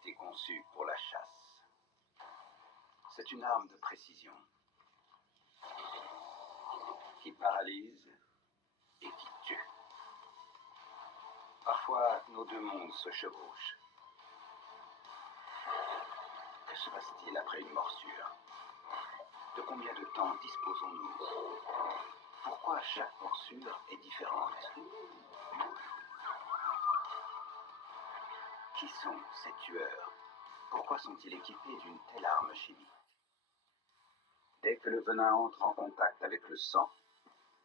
été conçu pour la chasse. C'est une arme de précision qui paralyse et qui tue. Parfois, nos deux mondes se chevauchent. Que se passe-t-il après une morsure? De combien de temps disposons-nous? Pourquoi chaque morsure est différente? Qui sont ces tueurs? Pourquoi sont-ils équipés d'une telle arme chimique? Dès que le venin entre en contact avec le sang,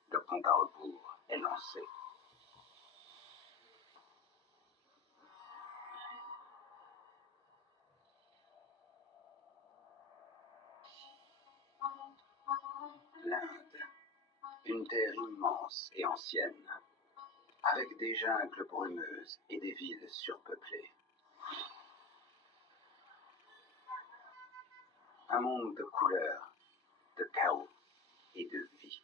le compte à rebours est lancé. L'Inde, une terre immense et ancienne, avec des jungles brumeuses et des villes surpeuplées. Un monde de couleurs, de chaos et de vie.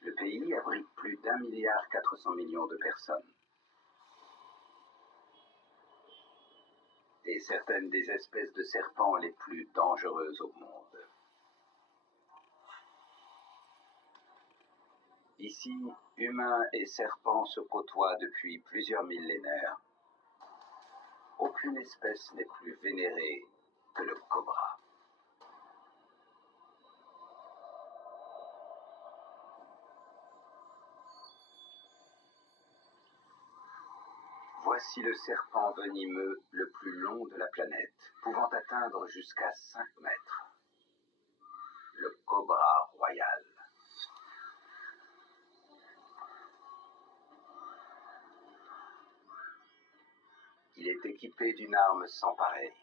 Le pays abrite plus d'1,4 milliard de personnes. Et certaines des espèces de serpents les plus dangereuses au monde. Ici, humains et serpents se côtoient depuis plusieurs millénaires. Aucune espèce n'est plus vénérée que le cobra. Voici le serpent venimeux le plus long de la planète, pouvant atteindre jusqu'à 5 mètres. Le cobra royal. Il est équipé d'une arme sans pareille.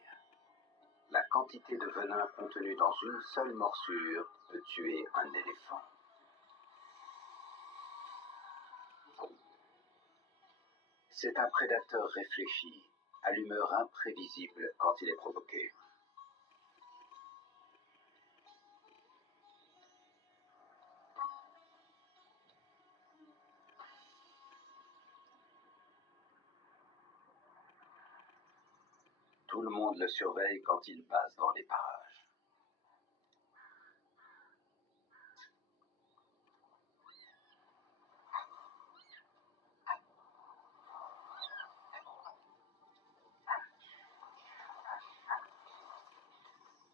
La quantité de venin contenue dans une seule morsure peut tuer un éléphant. C'est un prédateur réfléchi, à l'humeur imprévisible quand il est provoqué. Tout le monde le surveille quand il passe dans les parages.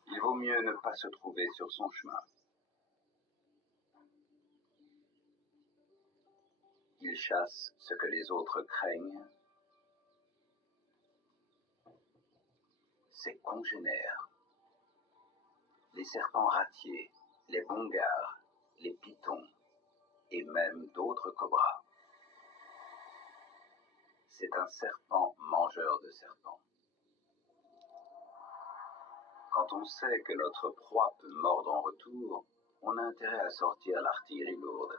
Il vaut mieux ne pas se trouver sur son chemin. Il chasse ce que les autres craignent, ses congénères, les serpents ratiers, les bongars, les pitons et même d'autres cobras. C'est un serpent mangeur de serpents. Quand on sait que notre proie peut mordre en retour, on a intérêt à sortir l'artillerie lourde.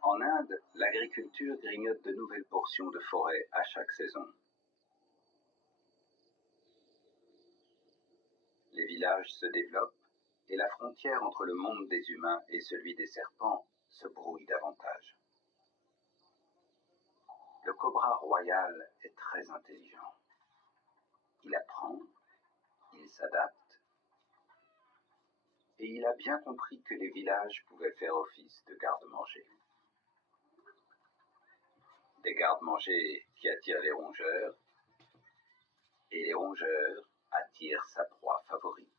En Inde, l'agriculture grignote de nouvelles portions de forêt à chaque saison. Les villages se développent et la frontière entre le monde des humains et celui des serpents se brouille davantage. Le cobra royal est très intelligent. Il apprend, il s'adapte, et il a bien compris que les villages pouvaient faire office de garde-manger. Des gardes-manger qui attirent les rongeurs, et les rongeurs attirent sa proie favorite.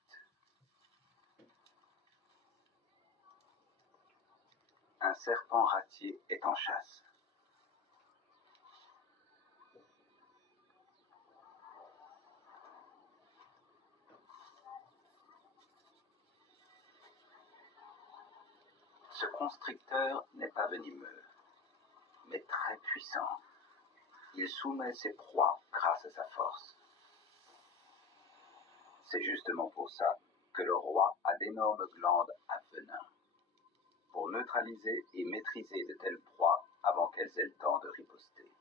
Un serpent ratier est en chasse. Ce constricteur n'est pas venimeux, mais très puissant. Il soumet ses proies grâce à sa force. C'est justement pour ça que le roi a d'énormes glandes à venin, pour neutraliser et maîtriser de telles proies avant qu'elles aient le temps de riposter.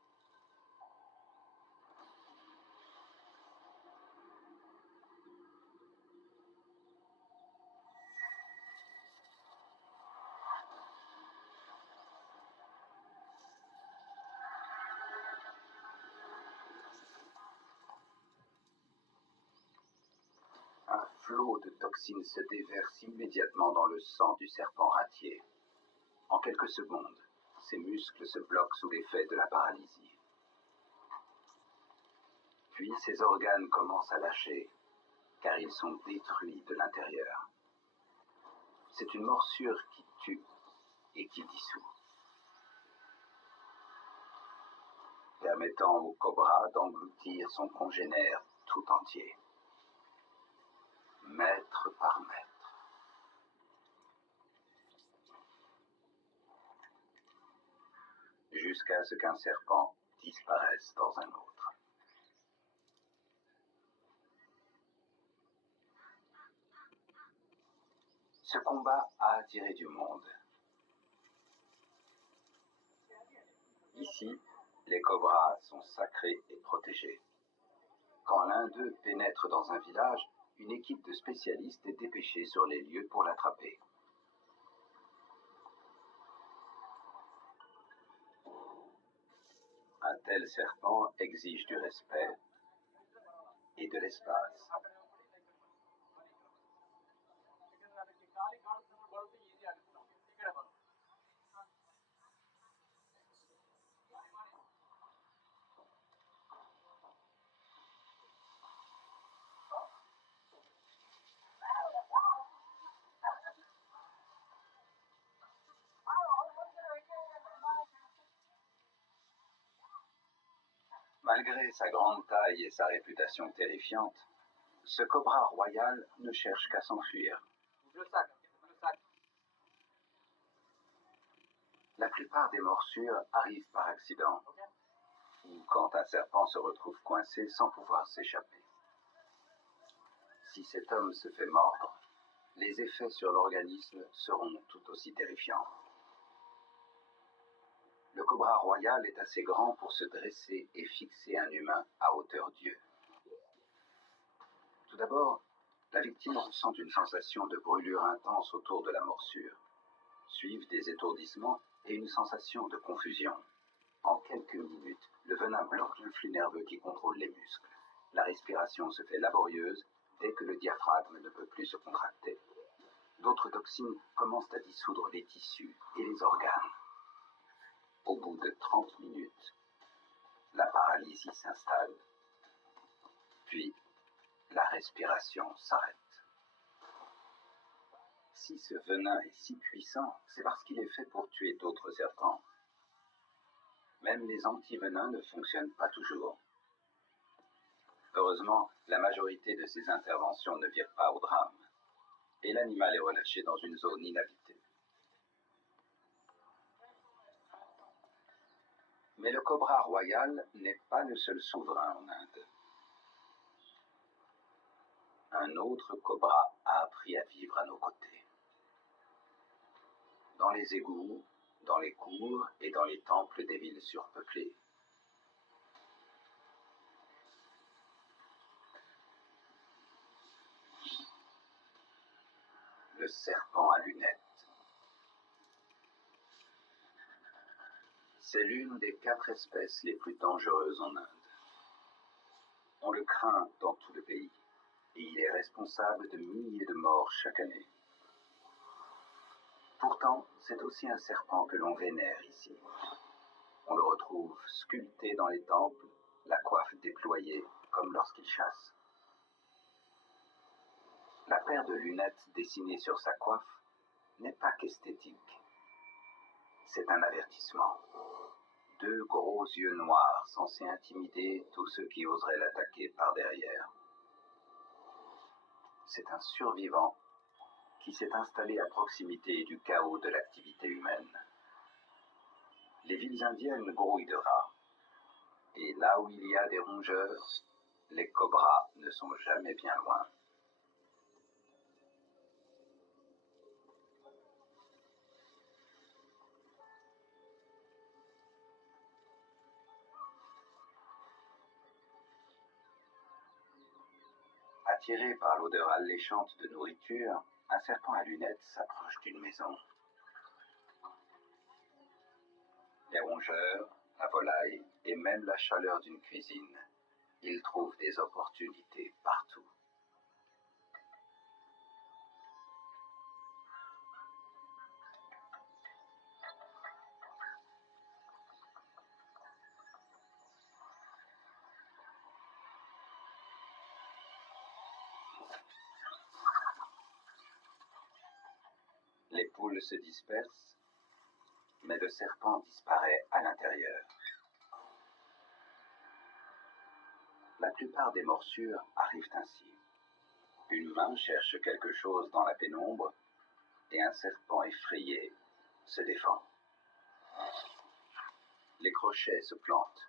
flot de toxines se déverse immédiatement dans le sang du serpent ratier. En quelques secondes, ses muscles se bloquent sous l'effet de la paralysie. Puis ses organes commencent à lâcher, car ils sont détruits de l'intérieur. C'est une morsure qui tue et qui dissout, permettant au cobra d'engloutir son congénère tout entier, mètre par mètre. Jusqu'à ce qu'un serpent disparaisse dans un autre. Ce combat a attiré du monde. Ici, les cobras sont sacrés et protégés. Quand l'un d'eux pénètre dans un village, une équipe de spécialistes est dépêchée sur les lieux pour l'attraper. Un tel serpent exige du respect et de l'espace. Malgré sa grande taille et sa réputation terrifiante, ce cobra royal ne cherche qu'à s'enfuir. La plupart des morsures arrivent par accident, ou quand un serpent se retrouve coincé sans pouvoir s'échapper. Si cet homme se fait mordre, les effets sur l'organisme seront tout aussi terrifiants. Le cobra royal est assez grand pour se dresser et fixer un humain à hauteur d'yeux. Tout d'abord, la victime ressent une sensation de brûlure intense autour de la morsure. Suivent des étourdissements et une sensation de confusion. En quelques minutes, le venin bloque l'influx nerveux qui contrôle les muscles. La respiration se fait laborieuse dès que le diaphragme ne peut plus se contracter. D'autres toxines commencent à dissoudre les tissus et les organes. Au bout de 30 minutes, la paralysie s'installe, puis la respiration s'arrête. Si ce venin est si puissant, c'est parce qu'il est fait pour tuer d'autres serpents. Même les antivenins ne fonctionnent pas toujours. Heureusement, la majorité de ces interventions ne virent pas au drame, et l'animal est relâché dans une zone inhabitée. Mais le cobra royal n'est pas le seul souverain en Inde. Un autre cobra a appris à vivre à nos côtés. Dans les égouts, dans les cours et dans les temples des villes surpeuplées. Le serpent à lunettes. C'est l'une des 4 espèces les plus dangereuses en Inde. On le craint dans tout le pays, et il est responsable de milliers de morts chaque année. Pourtant, c'est aussi un serpent que l'on vénère ici. On le retrouve sculpté dans les temples, la coiffe déployée, comme lorsqu'il chasse. La paire de lunettes dessinée sur sa coiffe n'est pas qu'esthétique. C'est un avertissement. 2 gros yeux noirs censés intimider tous ceux qui oseraient l'attaquer par derrière. C'est un survivant qui s'est installé à proximité du chaos de l'activité humaine. Les villes indiennes grouillent de rats. Et là où il y a des rongeurs, les cobras ne sont jamais bien loin. Attiré par l'odeur alléchante de nourriture, un serpent à lunettes s'approche d'une maison. Les rongeurs, la volaille et même la chaleur d'une cuisine, ils trouvent des opportunités partout. poule se disperse, mais le serpent disparaît à l'intérieur. La plupart des morsures arrivent ainsi. Une main cherche quelque chose dans la pénombre et un serpent effrayé se défend. Les crochets se plantent.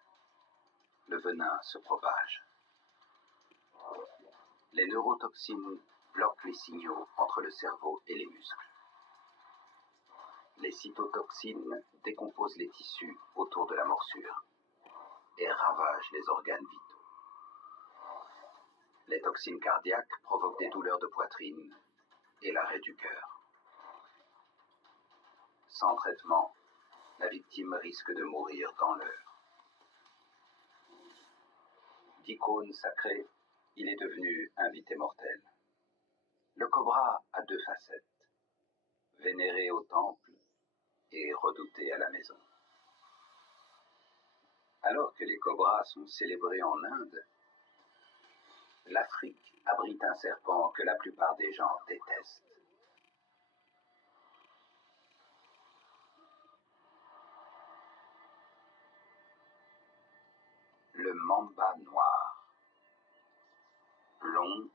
Le venin se propage. Les neurotoxines bloquent les signaux entre le cerveau et les muscles. Les cytotoxines décomposent les tissus autour de la morsure et ravagent les organes vitaux. Les toxines cardiaques provoquent des douleurs de poitrine et l'arrêt du cœur. Sans traitement, la victime risque de mourir dans l'heure. D'icône sacrée, il est devenu invité mortel. Le cobra a deux facettes, vénéré au temple et redouté à la maison. Alors que les cobras sont célébrés en Inde, l'Afrique abrite un serpent que la plupart des gens détestent. Le mamba noir. Long,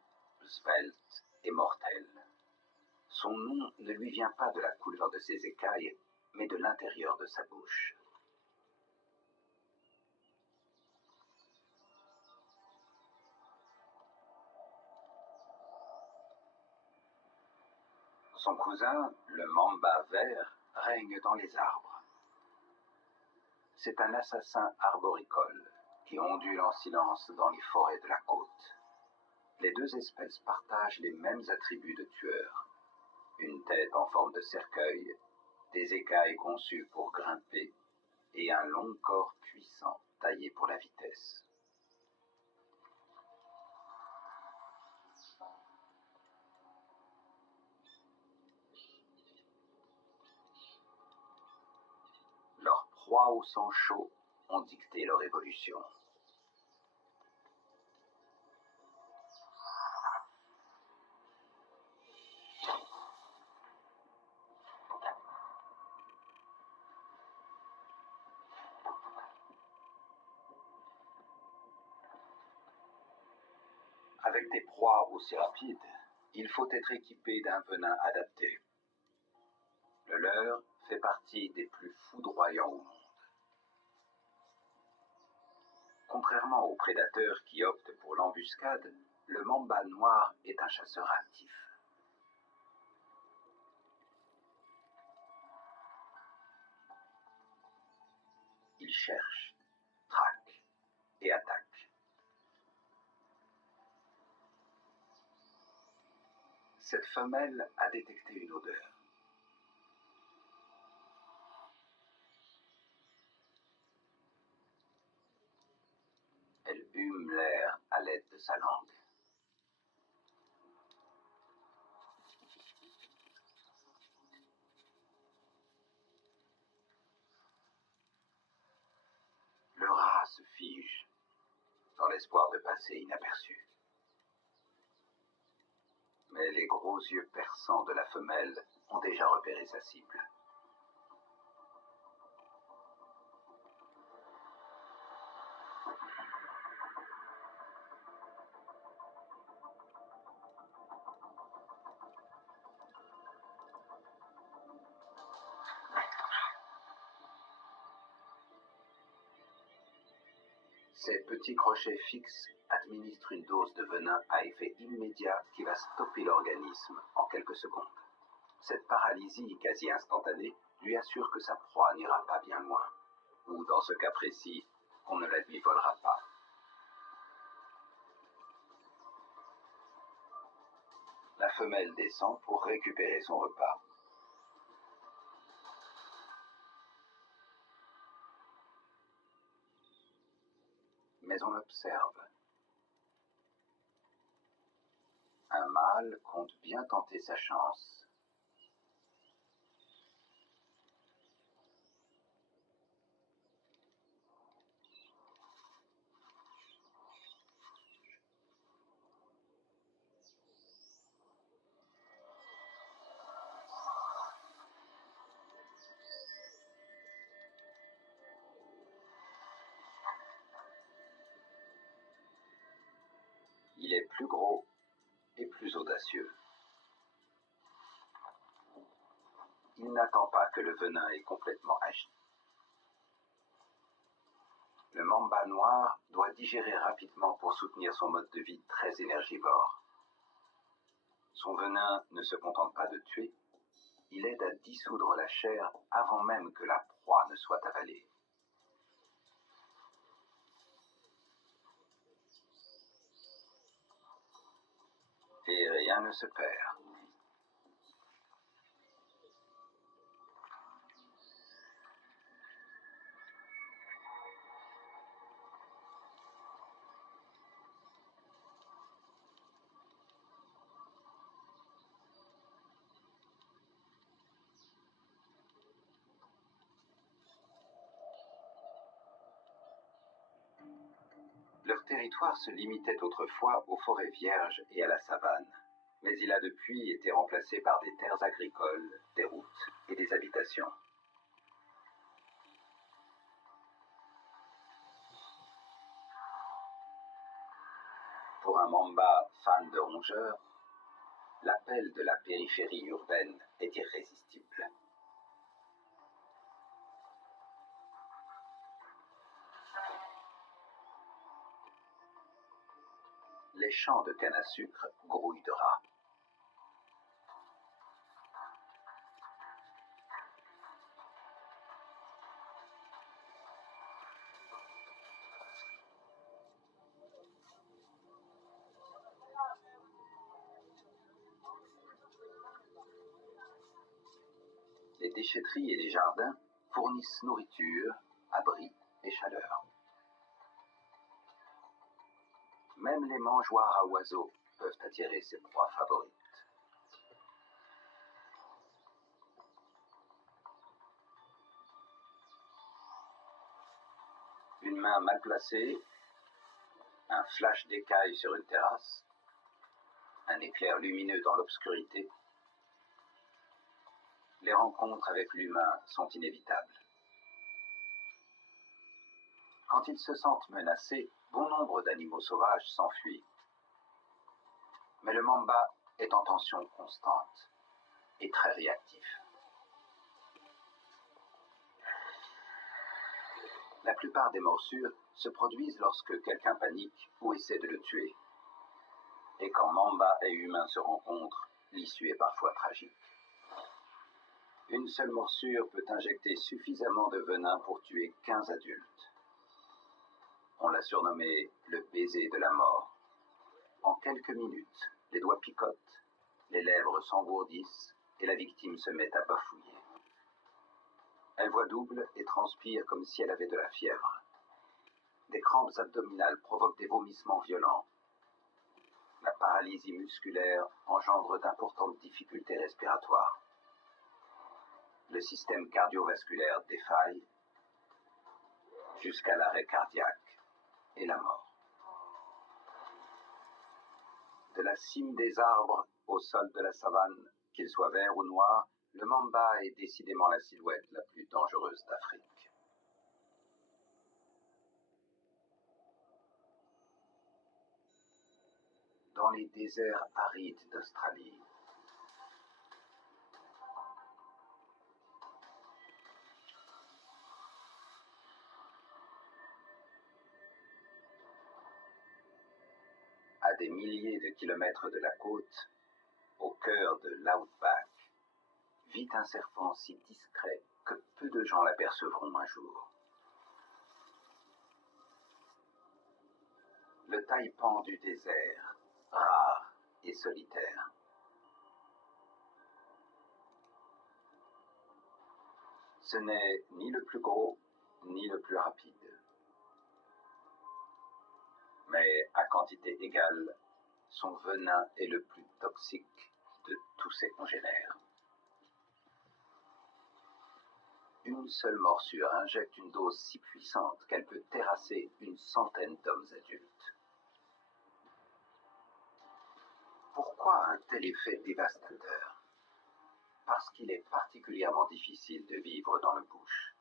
svelte et mortel. Son nom ne lui vient pas de la couleur de ses écailles, mais de l'intérieur de sa bouche. Son cousin, le mamba vert, règne dans les arbres. C'est un assassin arboricole qui ondule en silence dans les forêts de la côte. Les deux espèces partagent les mêmes attributs de tueurs. Une tête en forme de cercueil, des écailles conçues pour grimper et un long corps puissant taillé pour la vitesse. Leurs proies au sang chaud ont dicté leur évolution. Avec des proies aussi rapides, il faut être équipé d'un venin adapté. Le leur fait partie des plus foudroyants au monde. Contrairement aux prédateurs qui optent pour l'embuscade, le mamba noir est un chasseur actif. Il cherche, traque et attaque. Cette femelle a détecté une odeur. Elle hume l'air à l'aide de sa langue. Le rat se fige, dans l'espoir de passer inaperçu. Mais les gros yeux perçants de la femelle ont déjà repéré sa cible. Ces petits crochets fixes administrent une dose de venin à effet immédiat qui va stopper l'organisme en quelques secondes. Cette paralysie quasi instantanée lui assure que sa proie n'ira pas bien loin, ou dans ce cas précis, on ne la lui volera pas. La femelle descend pour récupérer son repas. Mais on observe. Un mâle compte bien tenter sa chance. Il est plus gros et plus audacieux. Il n'attend pas que le venin ait complètement agi. Le mamba noir doit digérer rapidement pour soutenir son mode de vie très énergivore. Son venin ne se contente pas de tuer, il aide à dissoudre la chair avant même que la proie ne soit avalée. Et rien ne se perd. Leur territoire se limitait autrefois aux forêts vierges et à la savane, mais il a depuis été remplacé par des terres agricoles, des routes et des habitations. Pour un mamba fan de rongeurs, l'appel de la périphérie urbaine est irrésistible. Les champs de canne à sucre grouillent de rats. Les déchetteries et les jardins fournissent nourriture, abri et chaleur. Même les mangeoires à oiseaux peuvent attirer ses proies favorites. Une main mal placée, un flash d'écaille sur une terrasse, un éclair lumineux dans l'obscurité. Les rencontres avec l'humain sont inévitables. Quand ils se sentent menacés, bon nombre d'animaux sauvages s'enfuient. Mais le mamba est en tension constante et très réactif. La plupart des morsures se produisent lorsque quelqu'un panique ou essaie de le tuer. Et quand mamba et humain se rencontrent, l'issue est parfois tragique. Une seule morsure peut injecter suffisamment de venin pour tuer 15 adultes. On l'a surnommé le baiser de la mort. En quelques minutes, les doigts picotent, les lèvres s'engourdissent et la victime se met à bafouiller. Elle voit double et transpire comme si elle avait de la fièvre. Des crampes abdominales provoquent des vomissements violents. La paralysie musculaire engendre d'importantes difficultés respiratoires. Le système cardiovasculaire défaille jusqu'à l'arrêt cardiaque et la mort. De la cime des arbres au sol de la savane, qu'il soit vert ou noir, le mamba est décidément la silhouette la plus dangereuse d'Afrique. Dans les déserts arides d'Australie, à des milliers de kilomètres de la côte, au cœur de l'outback, vit un serpent si discret que peu de gens l'apercevront un jour. Le taipan du désert, rare et solitaire. Ce n'est ni le plus gros, ni le plus rapide. Mais à quantité égale, son venin est le plus toxique de tous ses congénères. Une seule morsure injecte une dose si puissante qu'elle peut terrasser une centaine d'hommes adultes. Pourquoi un tel effet dévastateur? Parce qu'il est particulièrement difficile de vivre dans le bush.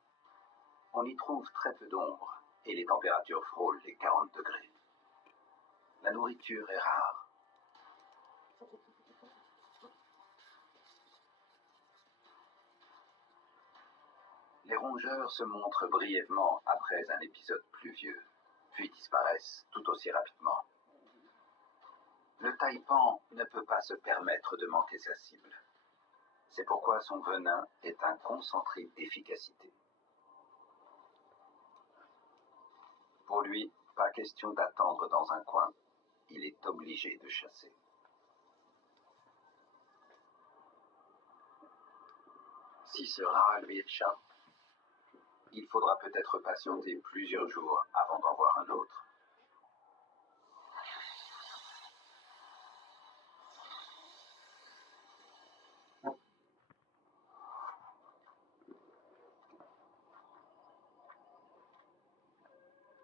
On y trouve très peu d'ombre et les températures frôlent les 40 degrés. La nourriture est rare. Les rongeurs se montrent brièvement après un épisode pluvieux, puis disparaissent tout aussi rapidement. Le taipan ne peut pas se permettre de manquer sa cible. C'est pourquoi son venin est un concentré d'efficacité. Pour lui, pas question d'attendre dans un coin. Il est obligé de chasser. Si ce rat lui échappe, il faudra peut-être patienter plusieurs jours avant d'en voir un autre.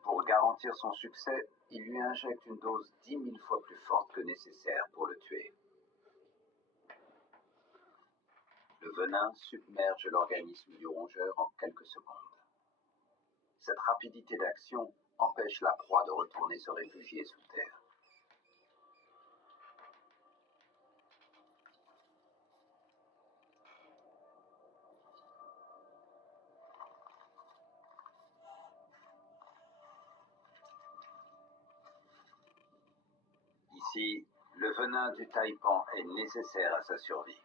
Pour garantir son succès, il lui injecte une dose 10 000 fois plus forte que nécessaire pour le tuer. Le venin submerge l'organisme du rongeur en quelques secondes. Cette rapidité d'action empêche la proie de retourner se réfugier sous terre. Ici, le venin du taipan est nécessaire à sa survie.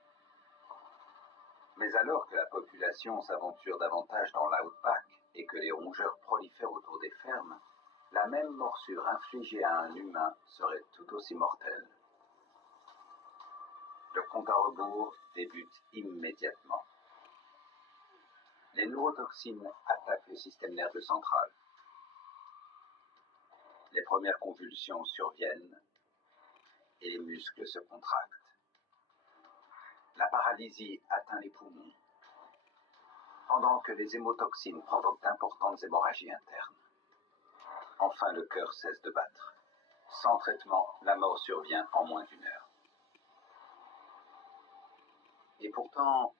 Mais alors que la population s'aventure davantage dans l'outback et que les rongeurs prolifèrent autour des fermes, la même morsure infligée à un humain serait tout aussi mortelle. Le compte à rebours débute immédiatement. Les neurotoxines attaquent le système nerveux central. Les premières convulsions surviennent et les muscles se contractent. La paralysie atteint les poumons, pendant que les hémotoxines provoquent d'importantes hémorragies internes. Enfin, le cœur cesse de battre. Sans traitement, la mort survient en moins d'1 heure. Et pourtant,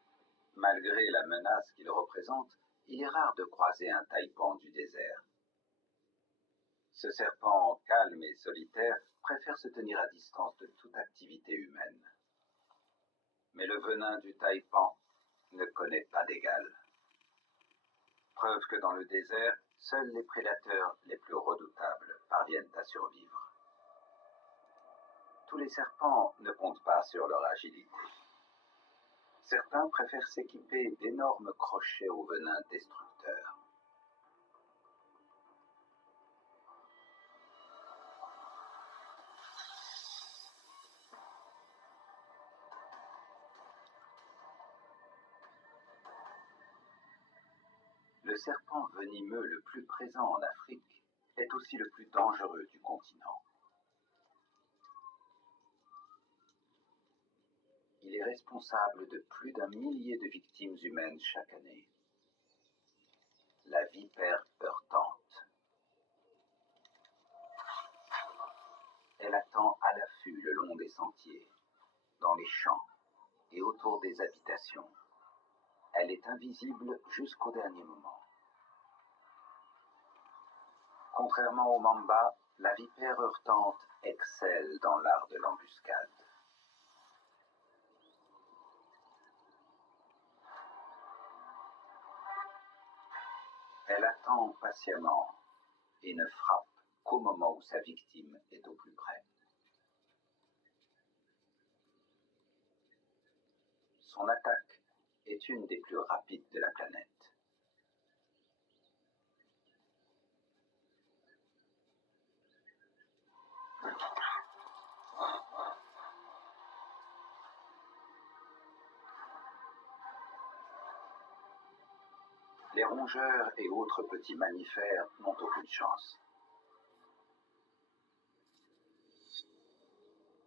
malgré la menace qu'il représente, il est rare de croiser un taipan du désert. Ce serpent calme et solitaire préfère se tenir à distance de toute activité humaine. Mais le venin du taipan ne connaît pas d'égal. Preuve que dans le désert, seuls les prédateurs les plus redoutables parviennent à survivre. Tous les serpents ne comptent pas sur leur agilité. Certains préfèrent s'équiper d'énormes crochets au venin destructeur. Le serpent venimeux le plus présent en Afrique est aussi le plus dangereux du continent. Il est responsable de plus d'1 millier de victimes humaines chaque année. La vipère heurtante. Elle attend à l'affût le long des sentiers, dans les champs et autour des habitations. Elle est invisible jusqu'au dernier moment. Contrairement au mamba, la vipère heurtante excelle dans l'art de l'embuscade. Elle attend patiemment et ne frappe qu'au moment où sa victime est au plus près. Son attaque est une des plus rapides de la planète. Les rongeurs et autres petits mammifères n'ont aucune chance.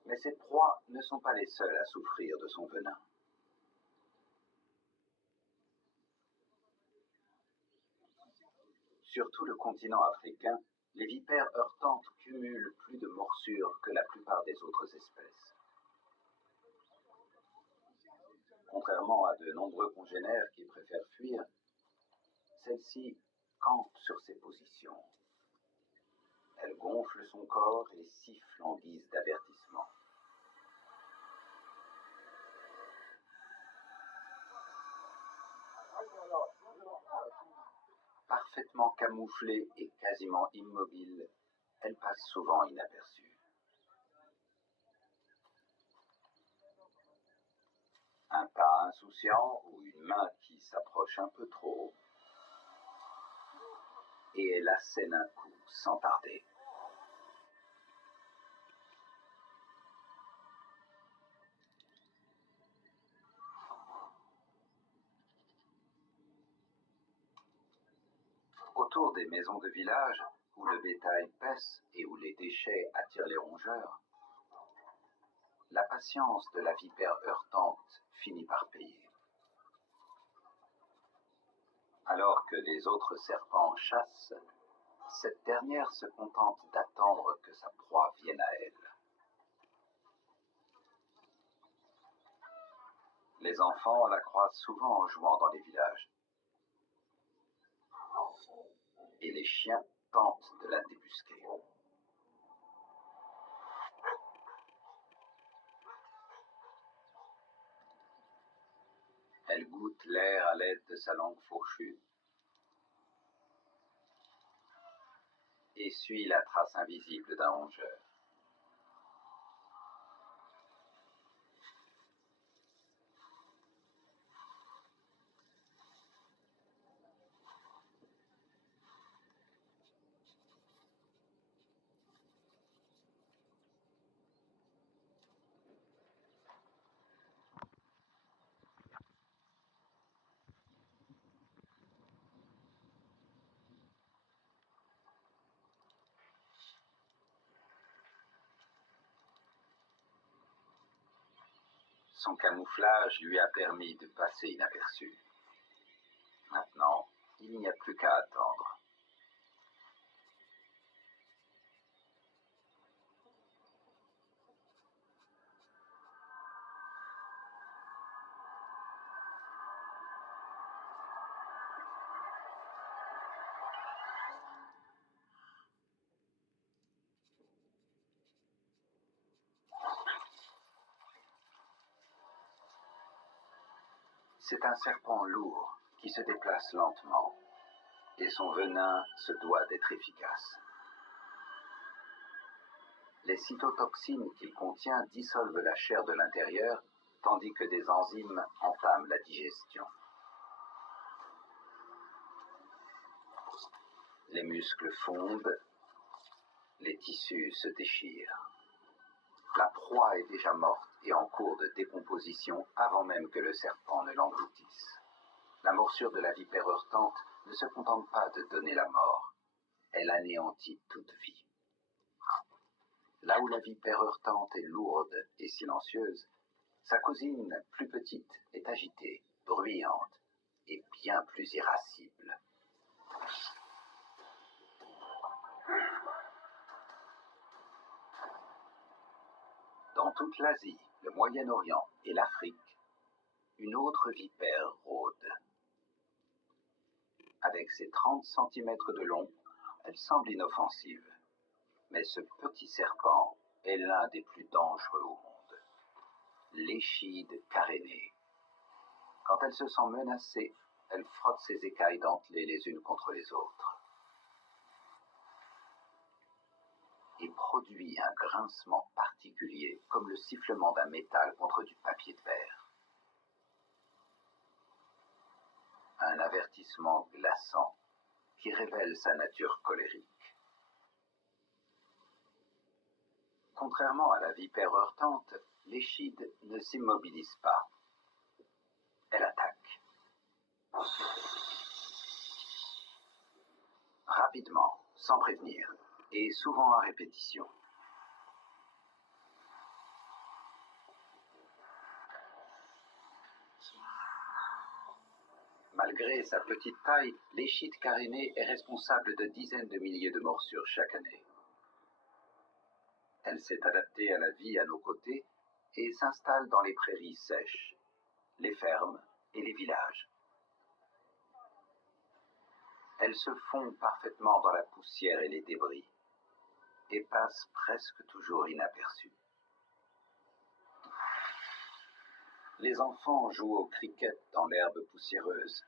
Mais ses proies ne sont pas les seules à souffrir de son venin. Sur tout le continent africain, les vipères heurtantes cumulent plus de morsures que la plupart des autres espèces. Contrairement à de nombreux congénères qui préfèrent fuir, celle-ci campe sur ses positions. Elle gonfle son corps et siffle en guise d'avertissement. Parfaitement camouflée et quasiment immobile, elle passe souvent inaperçue. Un pas insouciant ou une main qui s'approche un peu trop, et elle assène un coup sans tarder. Autour des maisons de village, où le bétail paisse et où les déchets attirent les rongeurs, la patience de la vipère heurtante finit par payer. Alors que les autres serpents chassent, cette dernière se contente d'attendre que sa proie vienne à elle. Les enfants la croisent souvent en jouant dans les villages. Et les chiens tentent de la débusquer. Elle goûte l'air à l'aide de sa langue fourchue et suit la trace invisible d'un rongeur. Son camouflage lui a permis de passer inaperçu. Maintenant, il n'y a plus qu'à attendre. C'est un serpent lourd qui se déplace lentement, et son venin se doit d'être efficace. Les cytotoxines qu'il contient dissolvent la chair de l'intérieur, tandis que des enzymes entament la digestion. Les muscles fondent, les tissus se déchirent. La proie est déjà morte et en cours de décomposition avant même que le serpent ne l'engloutisse. La morsure de la vipère heurtante ne se contente pas de donner la mort, elle anéantit toute vie. Là où la vipère heurtante est lourde et silencieuse, sa cousine, plus petite, est agitée, bruyante et bien plus irascible. Dans toute l'Asie, le Moyen-Orient et l'Afrique, une autre vipère rôde. Avec ses 30 cm de long, elle semble inoffensive. Mais ce petit serpent est l'un des plus dangereux au monde. L'échide carénée. Quand elle se sent menacée, elle frotte ses écailles dentelées les unes contre les autres et produit un grincement particulier comme le sifflement d'un métal contre du papier de verre. Un avertissement glaçant qui révèle sa nature colérique. Contrairement à la vipère heurtante, l'échide ne s'immobilise pas. Elle attaque. Rapidement, sans prévenir, et souvent à répétition. Malgré sa petite taille, l'échide carénée est responsable de dizaines de milliers de morsures chaque année. Elle s'est adaptée à la vie à nos côtés et s'installe dans les prairies sèches, les fermes et les villages. Elle se fond parfaitement dans la poussière et les débris, et passe presque toujours inaperçu. Les enfants jouent au cricket dans l'herbe poussiéreuse.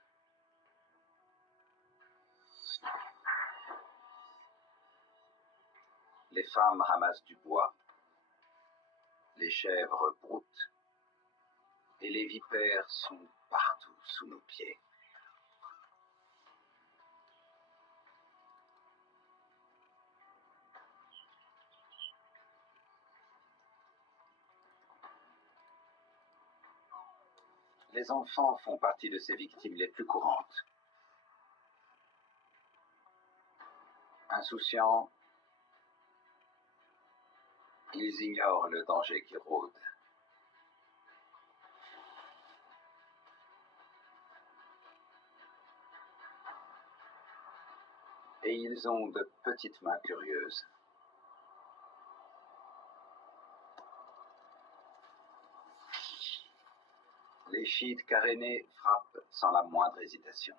Les femmes ramassent du bois. Les chèvres broutent. Et les vipères sont partout sous nos pieds. Les enfants font partie de ces victimes les plus courantes. Insouciants, ils ignorent le danger qui rôde. Et ils ont de petites mains curieuses. Les chiites carénés frappent sans la moindre hésitation.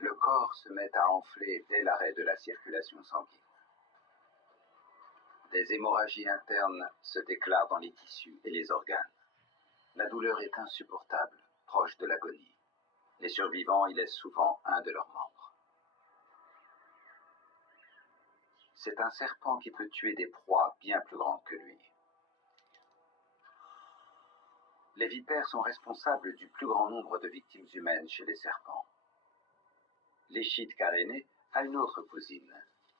Le corps se met à enfler dès l'arrêt de la circulation sanguine. Des hémorragies internes se déclarent dans les tissus et les organes. La douleur est insupportable, proche de l'agonie. Les survivants y laissent souvent un de leurs membres. C'est un serpent qui peut tuer des proies bien plus grandes que lui. Les vipères sont responsables du plus grand nombre de victimes humaines chez les serpents. L'échide carénée a une autre cousine,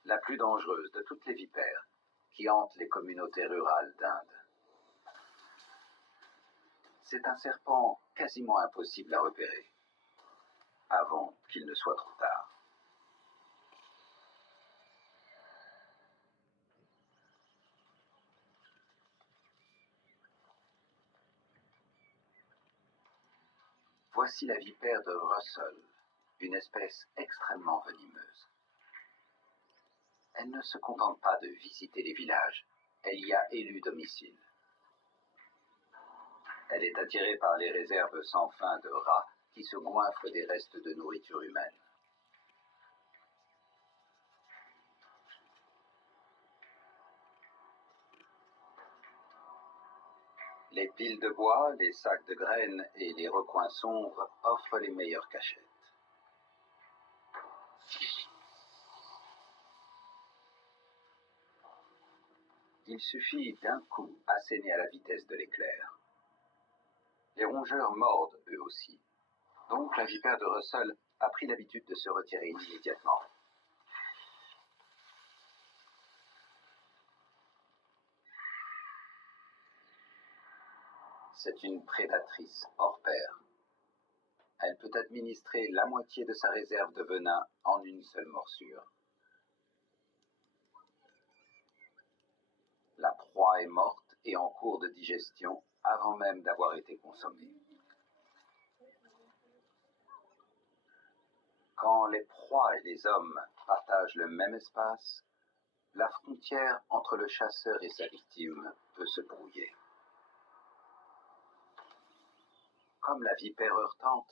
la plus dangereuse de toutes les vipères, qui hante les communautés rurales d'Inde. C'est un serpent quasiment impossible à repérer, avant qu'il ne soit trop tard. Voici la vipère de Russell, une espèce extrêmement venimeuse. Elle ne se contente pas de visiter les villages, elle y a élu domicile. Elle est attirée par les réserves sans fin de rats qui se goinfrent des restes de nourriture humaine. Les piles de bois, les sacs de graines et les recoins sombres offrent les meilleures cachettes. Il suffit d'un coup asséné à la vitesse de l'éclair. Les rongeurs mordent eux aussi, donc la vipère de Russell a pris l'habitude de se retirer immédiatement. C'est une prédatrice hors pair. Elle peut administrer la moitié de sa réserve de venin en une seule morsure. La proie est morte et en cours de digestion avant même d'avoir été consommée. Quand les proies et les hommes partagent le même espace, la frontière entre le chasseur et sa victime peut se brouiller. Comme la vipère heurtante,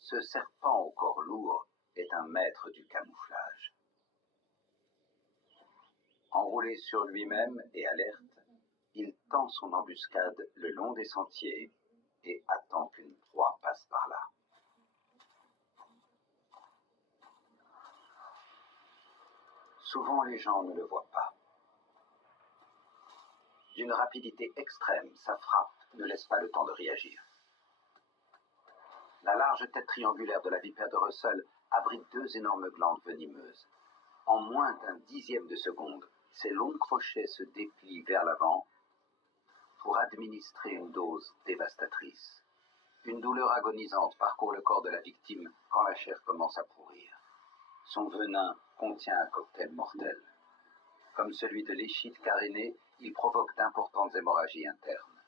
ce serpent au corps lourd est un maître du camouflage. Enroulé sur lui-même et alerte, il tend son embuscade le long des sentiers et attend qu'une proie passe par là. Souvent les gens ne le voient pas. D'une rapidité extrême, sa frappe ne laisse pas le temps de réagir. La large tête triangulaire de la vipère de Russell abrite deux énormes glandes venimeuses. En moins d'un dixième de seconde, ses longs crochets se déplient vers l'avant pour administrer une dose dévastatrice. Une douleur agonisante parcourt le corps de la victime quand la chair commence à pourrir. Son venin contient un cocktail mortel. Comme celui de l'échide carénée, il provoque d'importantes hémorragies internes.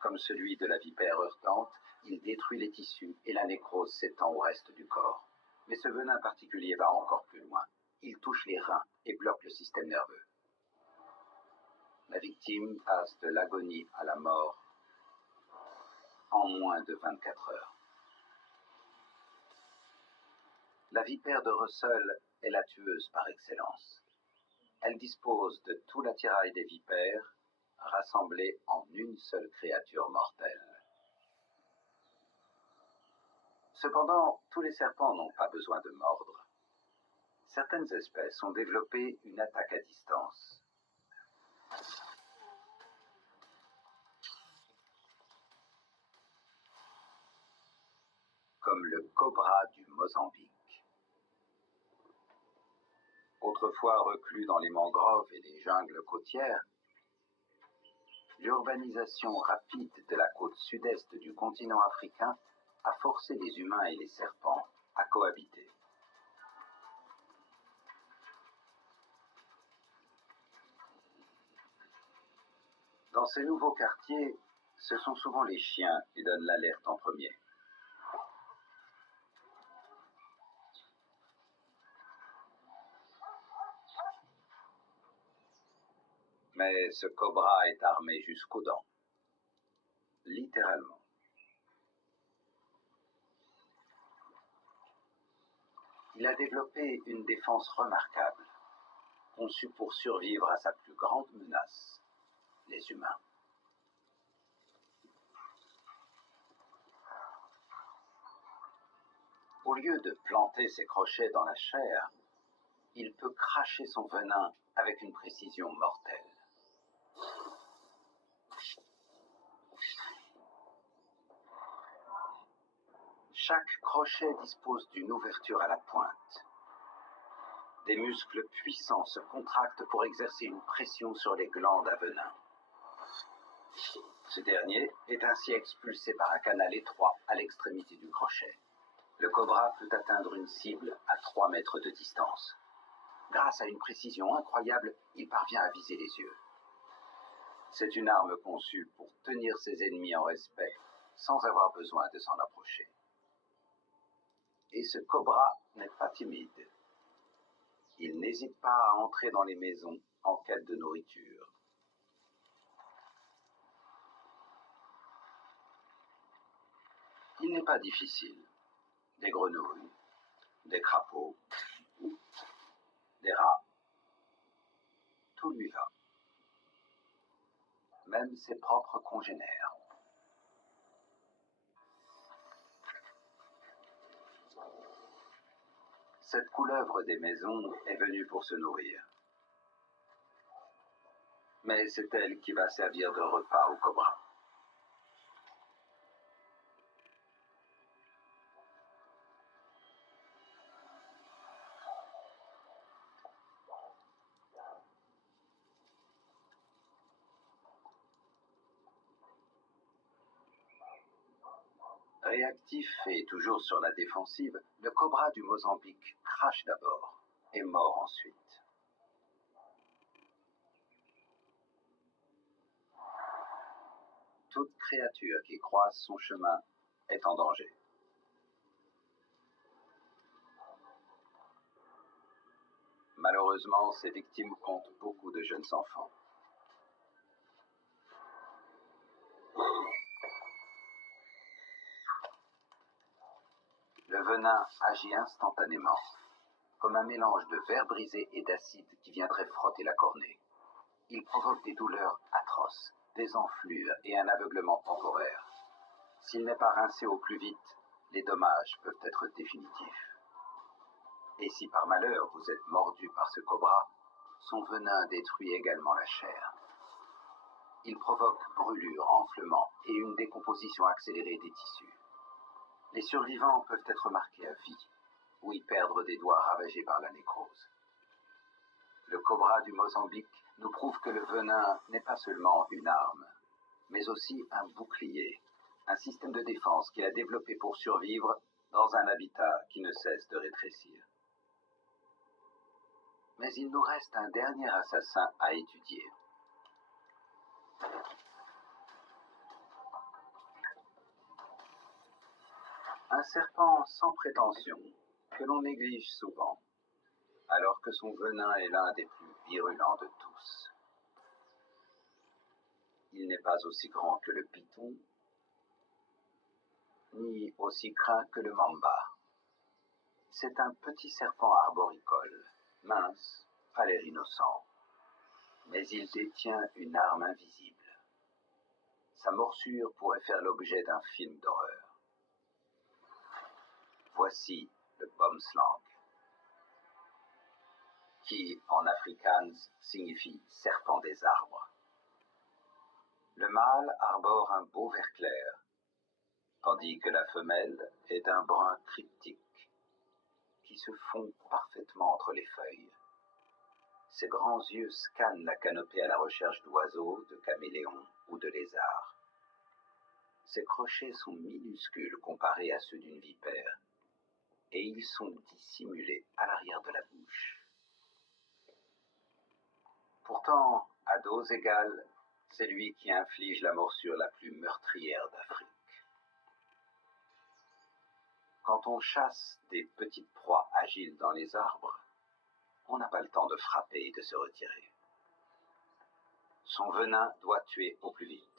Comme celui de la vipère heurtante, il détruit les tissus et la nécrose s'étend au reste du corps. Mais ce venin particulier va encore plus loin. il touche les reins et bloque le système nerveux. La victime passe de l'agonie à la mort en moins de 24 heures. La vipère de Russell est la tueuse par excellence. Elle dispose de tout l'attirail des vipères, rassemblé en une seule créature mortelle. Cependant, tous les serpents n'ont pas besoin de mordre. Certaines espèces ont développé une attaque à distance. Comme le cobra du Mozambique. Autrefois reclus dans les mangroves et les jungles côtières, l'urbanisation rapide de la côte sud-est du continent africain a forcé les humains et les serpents à cohabiter. Dans ces nouveaux quartiers, ce sont souvent les chiens qui donnent l'alerte en premier. Mais ce cobra est armé jusqu'aux dents. Littéralement. Il a développé une défense remarquable, conçue pour survivre à sa plus grande menace, les humains. Au lieu de planter ses crochets dans la chair, il peut cracher son venin avec une précision mortelle. Chaque crochet dispose d'une ouverture à la pointe. Des muscles puissants se contractent pour exercer une pression sur les glandes à venin. Ce dernier est ainsi expulsé par un canal étroit à l'extrémité du crochet. Le cobra peut atteindre une cible à 3 mètres de distance. Grâce à une précision incroyable, il parvient à viser les yeux. C'est une arme conçue pour tenir ses ennemis en respect sans avoir besoin de s'en approcher. Et ce cobra n'est pas timide. Il n'hésite pas à entrer dans les maisons en quête de nourriture. Il n'est pas difficile. Des grenouilles, des crapauds, des rats, tout lui va. Même ses propres congénères. Cette couleuvre des maisons est venue pour se nourrir. Mais c'est elle qui va servir de repas au cobra. Réactif et toujours sur la défensive, le cobra du Mozambique crache d'abord et mord ensuite. Toute créature qui croise son chemin est en danger. Malheureusement, ses victimes comptent beaucoup de jeunes enfants. Le venin agit instantanément, comme un mélange de verre brisé et d'acide qui viendrait frotter la cornée. Il provoque des douleurs atroces, des enflures et un aveuglement temporaire. S'il n'est pas rincé au plus vite, les dommages peuvent être définitifs. Et si par malheur vous êtes mordu par ce cobra, son venin détruit également la chair. Il provoque brûlures, enflements et une décomposition accélérée des tissus. Les survivants peuvent être marqués à vie, ou y perdre des doigts ravagés par la nécrose. Le cobra du Mozambique nous prouve que le venin n'est pas seulement une arme, mais aussi un bouclier, un système de défense qu'il a développé pour survivre dans un habitat qui ne cesse de rétrécir. Mais il nous reste un dernier assassin à étudier. Un serpent sans prétention que l'on néglige souvent, alors que son venin est l'un des plus virulents de tous. Il n'est pas aussi grand que le python, ni aussi craint que le mamba. C'est un petit serpent arboricole, mince, pas l'air innocent, mais il détient une arme invisible. Sa morsure pourrait faire l'objet d'un film d'horreur. Voici le bomslang, qui en afrikaans signifie serpent des arbres. Le mâle arbore un beau vert clair, tandis que la femelle est d'un brun cryptique qui se fond parfaitement entre les feuilles. Ses grands yeux scannent la canopée à la recherche d'oiseaux, de caméléons ou de lézards. Ses crochets sont minuscules comparés à ceux d'une vipère, et ils sont dissimulés à l'arrière de la bouche. Pourtant, à dose égale, c'est lui qui inflige la morsure la plus meurtrière d'Afrique. Quand on chasse des petites proies agiles dans les arbres, on n'a pas le temps de frapper et de se retirer. Son venin doit tuer au plus vite.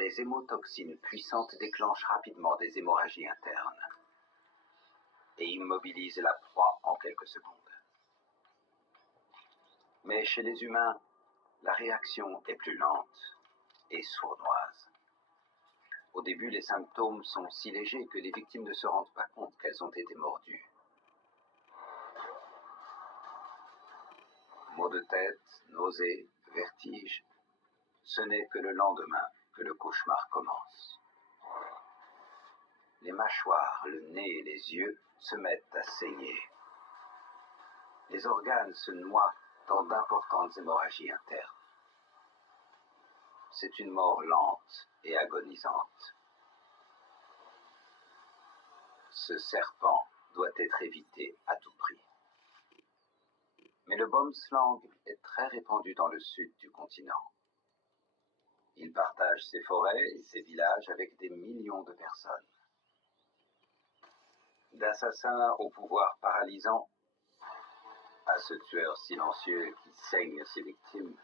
Des hémotoxines puissantes déclenchent rapidement des hémorragies internes et immobilisent la proie en quelques secondes. Mais chez les humains, la réaction est plus lente et sournoise. Au début, les symptômes sont si légers que les victimes ne se rendent pas compte qu'elles ont été mordues. Maux de tête, nausées, vertiges, ce n'est que le lendemain que le cauchemar commence. Les mâchoires, le nez et les yeux se mettent à saigner. Les organes se noient dans d'importantes hémorragies internes. C'est une mort lente et agonisante. Ce serpent doit être évité à tout prix. Mais le bomslang est très répandu dans le sud du continent. Il partage ses forêts et ses villages avec des millions de personnes. D'assassins au pouvoir paralysant à ce tueur silencieux qui saigne ses victimes,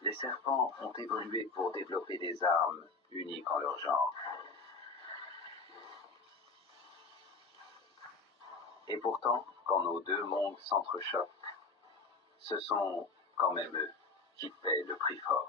les serpents ont évolué pour développer des armes uniques en leur genre. Et pourtant, quand nos deux mondes s'entrechoquent, ce sont quand même eux qui paient le prix fort.